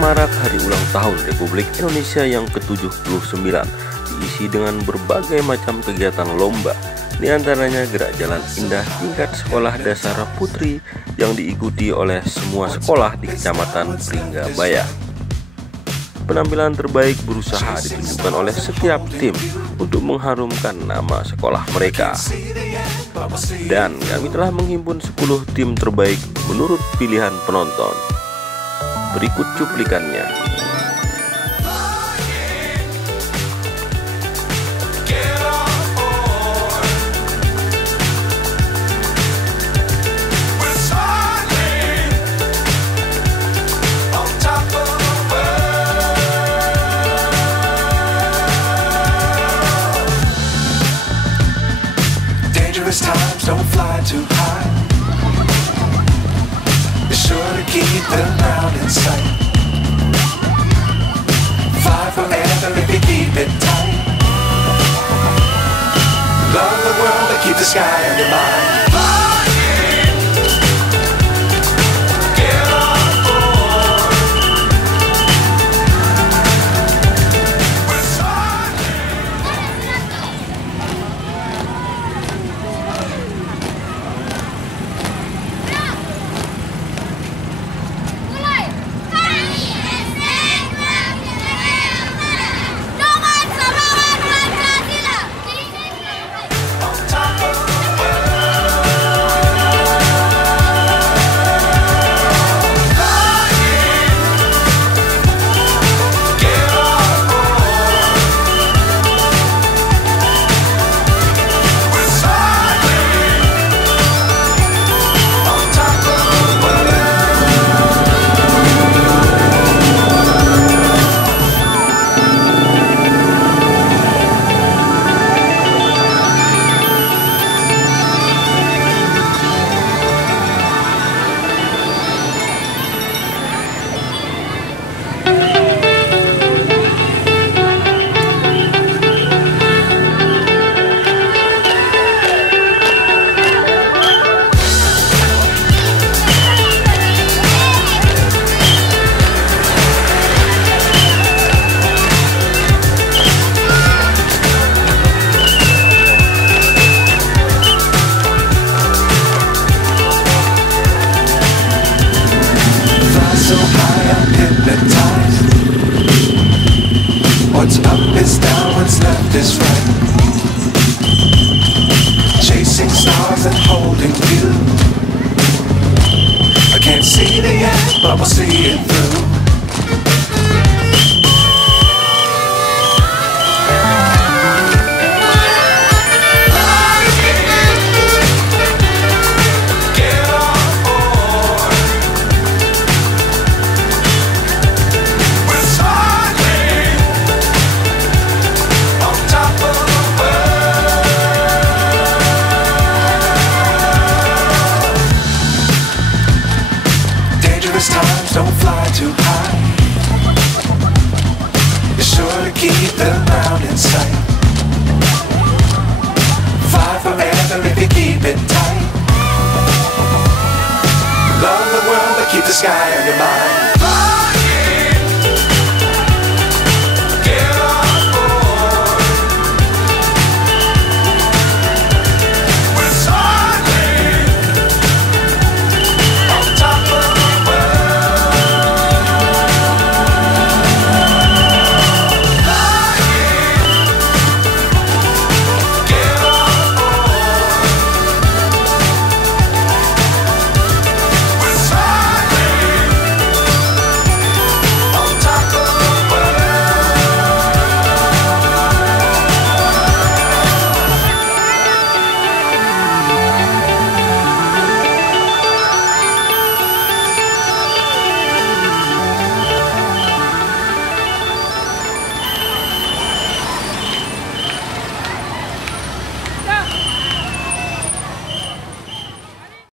Semarak hari ulang tahun Republik Indonesia yang ke-79 diisi dengan berbagai macam kegiatan lomba, di antaranya gerak jalan indah tingkat sekolah dasar putri yang diikuti oleh semua sekolah di Kecamatan Pringgabaya. Penampilan terbaik berusaha ditunjukkan oleh setiap tim untuk mengharumkan nama sekolah mereka. Dan kami telah menghimpun 10 tim terbaik menurut pilihan penonton. Berikut cuplikannya. Times don't fly too high. Be sure to keep the ground in sight. Fly forever if you keep it tight. Love the world but keep the sky on your mind. What's up is down, what's left is right. Chasing stars and holding you. I can't see the end, but we'll see it through. Times don't fly too high. Be sure to keep the ground in sight. Fly forever if you keep it tight. Love the world but keep the sky on your mind.